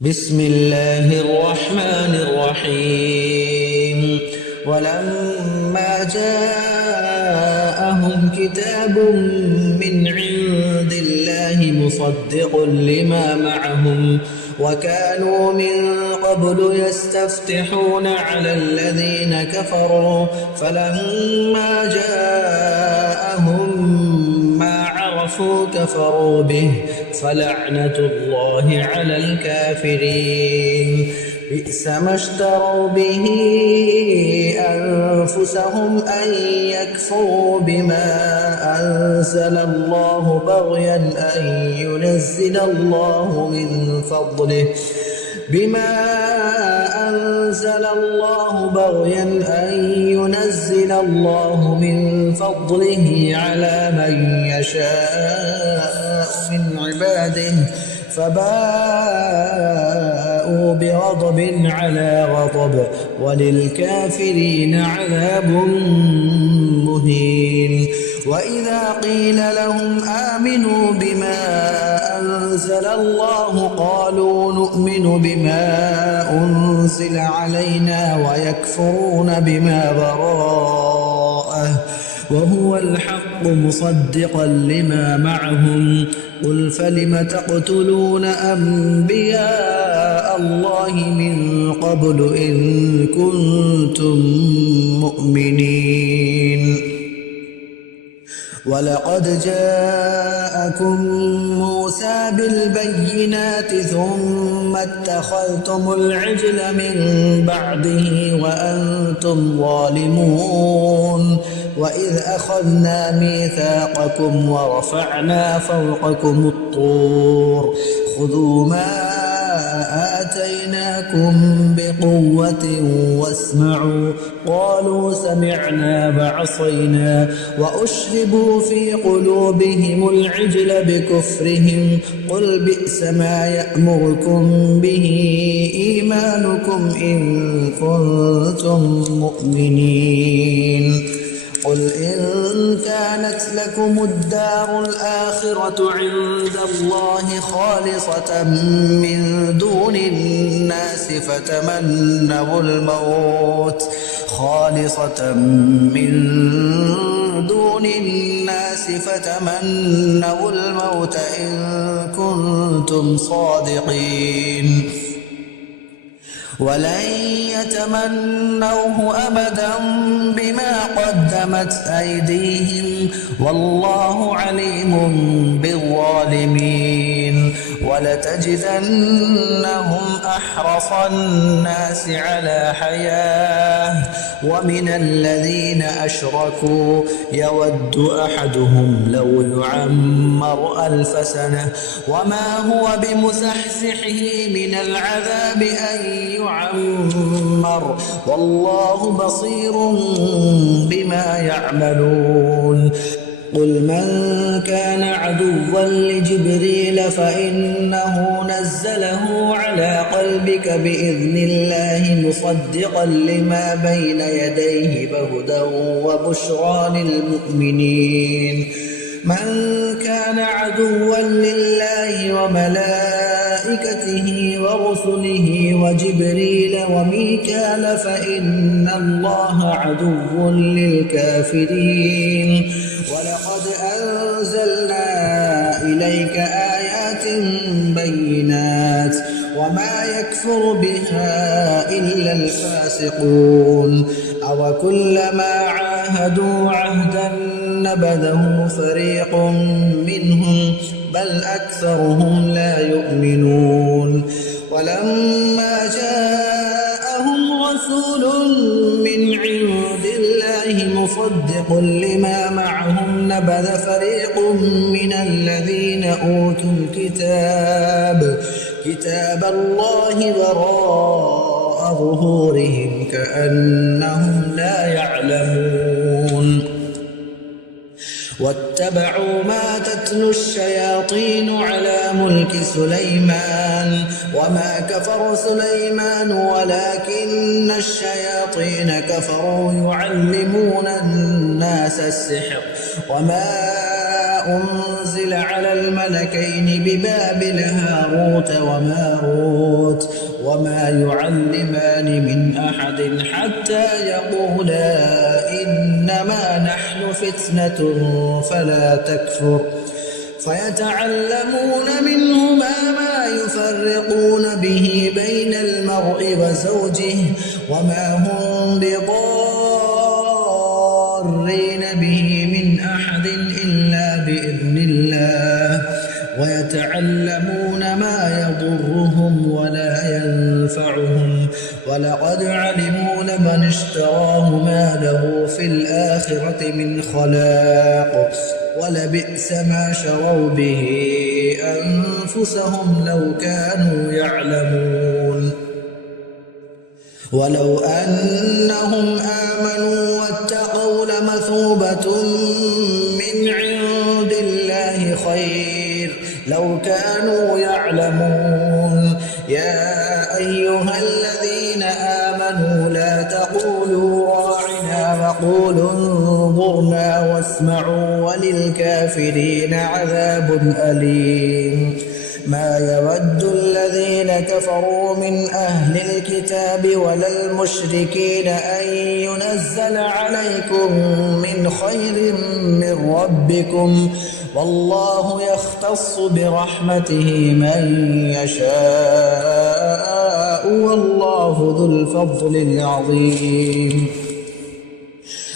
بسم الله الرحمن الرحيم ولما جاءهم كتاب من عند الله مصدق لما معهم وكانوا من قبل يستفتحون على الذين كفروا فلما جاءهم ما عرفوا كفروا به فلعنة الله على الكافرين بئس ما اشتروا به أنفسهم أن يكفروا بما أنزل الله بغيا أن ينزل الله من فضله على من يشاء من عباده فباءوا بغضب على غضب وللكافرين عذاب مهين. وإذا قيل لهم آمنوا بما أنزل الله قالوا نؤمن بما أنزل علينا ويكفرون بما وراءه وهو الحق مصدقا لما معهم قل فلم تقتلون أنبياء الله من قبل إن كنتم مؤمنين. ولقد جاءكم موسى بالبينات ثم اتخذتم العجل من بعده وأنتم ظالمون. وإذ أخذنا ميثاقكم ورفعنا فوقكم الطور خذوا ما آتيناكم بقوة واسمعوا قالوا سمعنا وعصينا وأشربوا في قلوبهم العجل بكفرهم قل بئس ما يأمركم به إيمانكم إن كنتم مؤمنين. قل إن كانت لكم الدار الآخرة عند الله خالصة من دون الناس فتمنوا الموت إن كنتم صادقين ولن يتمنوه أبدا بما قدمت أيديهم والله عليم بالظالمين. ولتجدنهم أحرص الناس على حياة ومن الذين أشركوا يود أحدهم لو يعمر 1000 سنة وما هو بمزحزحه من العذاب أن يعمر والله بصير بما يعملون. قل من كان عدوا لجبريل فإنه نزله على قلبك بإذن الله مصدقا لما بين يديه وهدى وبشرى للمؤمنين. من كان عدوا لله وملائكته ورسله وجبريل وميكال فإن الله عدو للكافرين. ولقد أنزلنا إليك آيات بينات وما يكفر بها إلا الفاسقون. أوكلما عاهدوا عهدا نبذه فريق منهم بل أكثرهم لا يؤمنون. ولما جاءهم رسول من عند الله مصدق لما معهم نبذ فريق من الذين أوتوا كتاب الله وراء ظهورهم كأنهم لا يعلمون. واتبعوا ما تتلو الشياطين على ملك سليمان وما كفر سليمان ولكن الشياطين كفروا يعلمون الناس السحر وما أنزل على الملكين ببابل هاروت وماروت وما يعلمان من أحد حتى يقولا إنما نحن فتنة فلا تكفر فيتعلمون منهما ما يفرقون به بين المرء وزوجه وما هم بضارين به من أحد إلا بإذن الله ويتعلمون ما يضرهم ولا ينفعهم ولقد علموا لمن اشتراه ما له في الآخرة من خلاق ولبئس ما شروا به أنفسهم لو كانوا يعلمون ولو أنهم آمنوا واتقوا لمثوبة من عند الله خير لو كانوا يعلمون يا أيها الذين آمنوا لا تقولوا راعنا وقولوا انظرنا واسمعوا وللكافرين عذاب أليم ما يود الذين كفروا من أهل الكتاب ولا المشركين أن ينزل عليكم من خير من ربكم والله يختص برحمته من يشاء والله ذو الفضل العظيم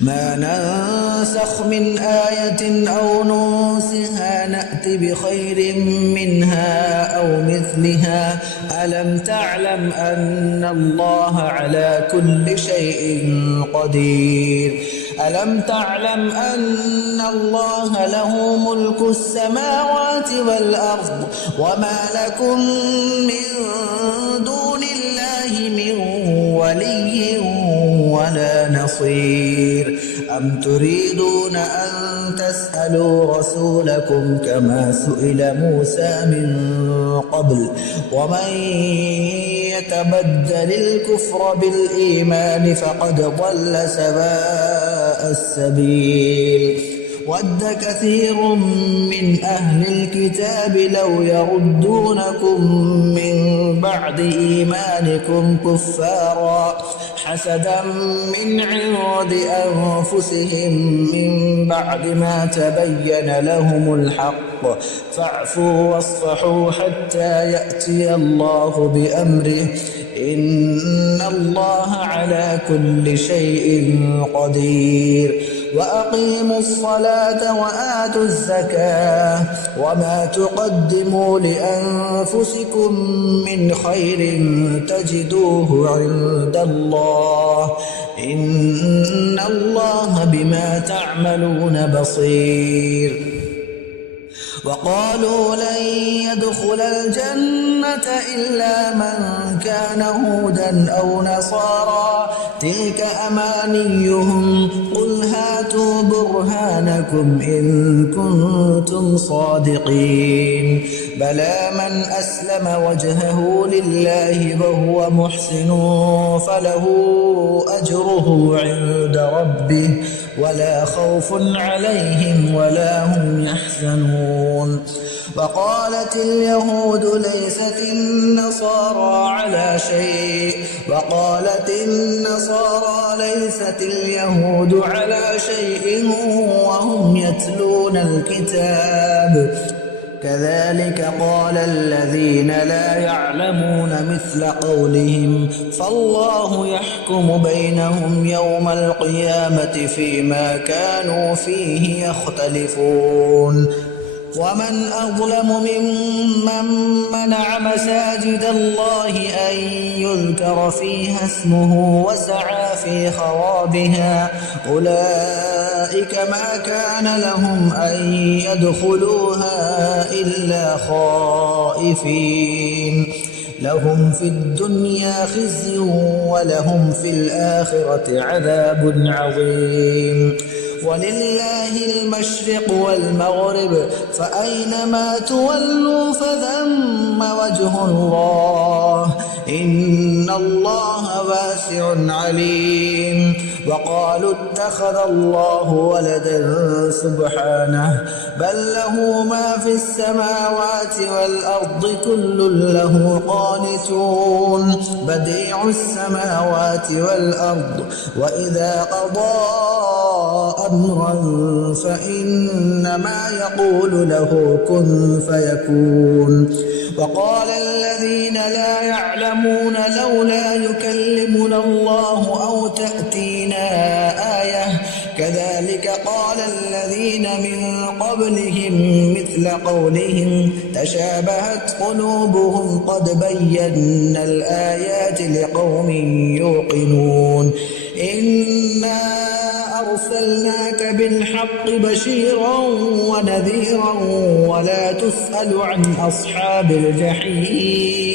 ما ننسخ من آية أو ننسها نأت بخير منها أو مثلها ألم تعلم أن الله على كل شيء قدير ألم تعلم أن الله له ملك السماوات والأرض وما لكم من دون الله من ولي ولا نصير أم تريدون أن تسألوا رسولكم كما سئل موسى من قبل ومن يتبدل الكفر بالإيمان فقد ضل سواء السبيل ود كثير من أهل الكتاب لو يردونكم من بعد إيمانكم كفارا حسدا من عند أنفسهم من بعد ما تبين لهم الحق فاعفوا واصفحوا حتى يأتي الله بأمره إن الله على كل شيء قدير وأقيموا الصلاة وآتوا الزكاة وما تقدموا لأنفسكم من خير تجدوه عند الله إن الله بما تعملون بصير وقالوا لن يدخل الجنة إلا من كان هودا أو نصارى تلك أمانيهم قل هاتوا برهانكم إن كنتم صادقين بلى من أسلم وجهه لله وهو محسن فله أجره عند ربه ولا خوف عليهم ولا هم يحزنون وقالت اليهود ليست النصارى على شيء وقالت النصارى ليست اليهود على شيء وهم يتلون الكتاب كذلك قال الذين لا يعلمون مثل قولهم فالله يحكم بينهم يوم القيامة فيما كانوا فيه يختلفون ومن أظلم ممن منع مساجد الله أن يذكر فيها اسمه وسعى في خرابها أولئك ما كان لهم أن يدخلوها إلا خائفين لهم في الدنيا خزي ولهم في الآخرة عذاب عظيم ولله المشرق والمغرب فأينما تولوا فثم وجه الله إن الله واسع عليم وقالوا اتخذ الله ولدا سبحانه بل له ما في السماوات والأرض كل له قانتون بديع السماوات والأرض وإذا قضى أمرا فإنما يقول له كن فيكون وقال الذين لا يعلمون لولا يكلمنا الله أو تأتينا آية كذلك قال الذين من قبلهم مثل قولهم تشابهت قلوبهم قد بينا الآيات لقوم يوقنون إنا أرسلناك بالحق بشيرا ونذيرا ولا تسأل عن أصحاب الجحيم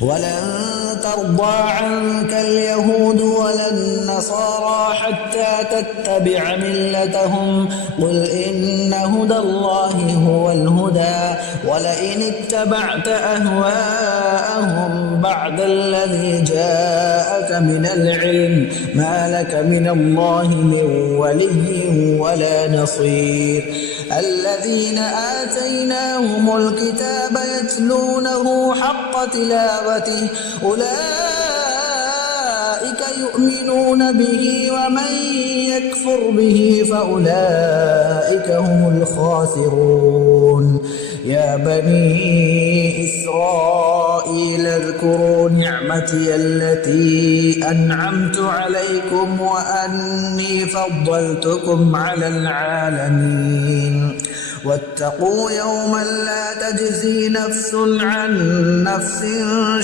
ولن ترضى عنك اليهود ولا النصارى حتى تتبع ملتهم قل إن هدى الله هو الهدى ولئن اتبعت أهواءهم بعد الذي جاءك من العلم ما لك من الله من ولي ولا نصير الذين آتيناهم الكتاب يتلونه حق تلاوته أولئك يؤمنون به ومن يكفر به فأولئك هم الخاسرون يا بني إسرائيل اذكروا نعمتي التي أنعمت عليكم وأني فضلتكم على العالمين واتقوا يوما لا تجزي نفس عن نفس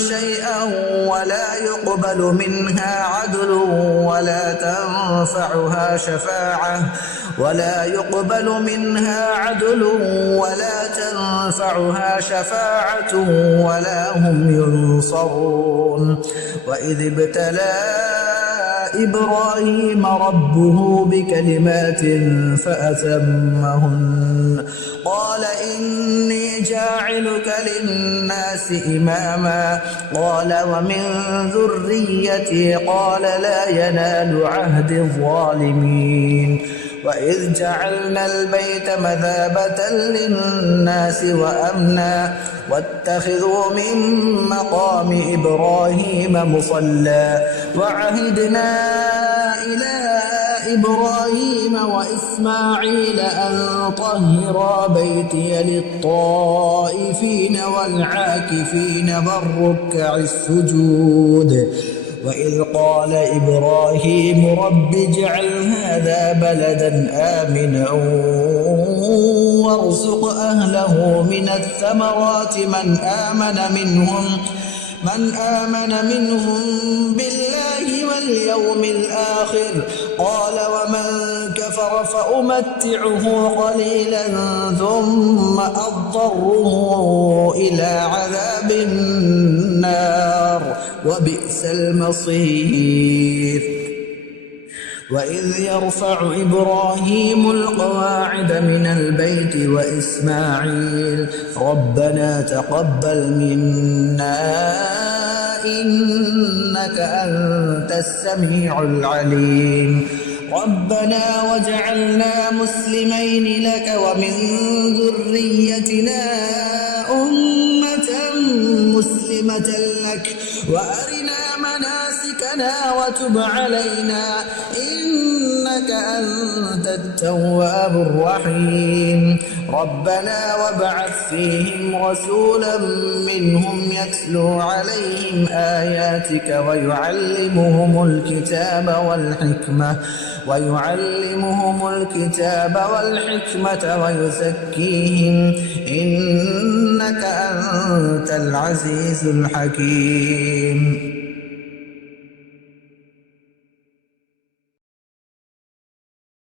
شيئا ولا يقبل منها عدل ولا تنفعها شفاعة ولا هم ينصرون وإذ ابتلى إبراهيم ربه بكلمات فأتمهن قال إني جاعلك للناس إماما قال ومن ذريتي قال لا ينال عهد الظالمين وإذ جعلنا البيت مثابة للناس وأمنا واتخذوا من مقام إبراهيم مصلى وعهدنا إلى إبراهيم وإسماعيل أن طهرا بيتي للطائفين والعاكفين والركع السجود وإذ قال إبراهيم رب اجعل هذا بلدا آمنا وارزق أهله من الثمرات من آمن منهم بالله واليوم الآخر قال ومن كفر فأمتعه قليلا ثم أضطره إلى عذاب النار وبئس المصير وإذ يرفع إبراهيم القواعد من البيت وإسماعيل ربنا تقبل منا إنك أنت السميع العليم ربنا واجعلنا مسلمين لك ومن ذريتنا أمة مسلمة لك وأرنا مناسكنا وتب علينا إنك أنت التواب الرحيم ربنا وابعث فيهم رسولا منهم يتلو عليهم آياتك ويعلمهم الكتاب والحكمة ويزكيهم إنك أنت العزيز الحكيم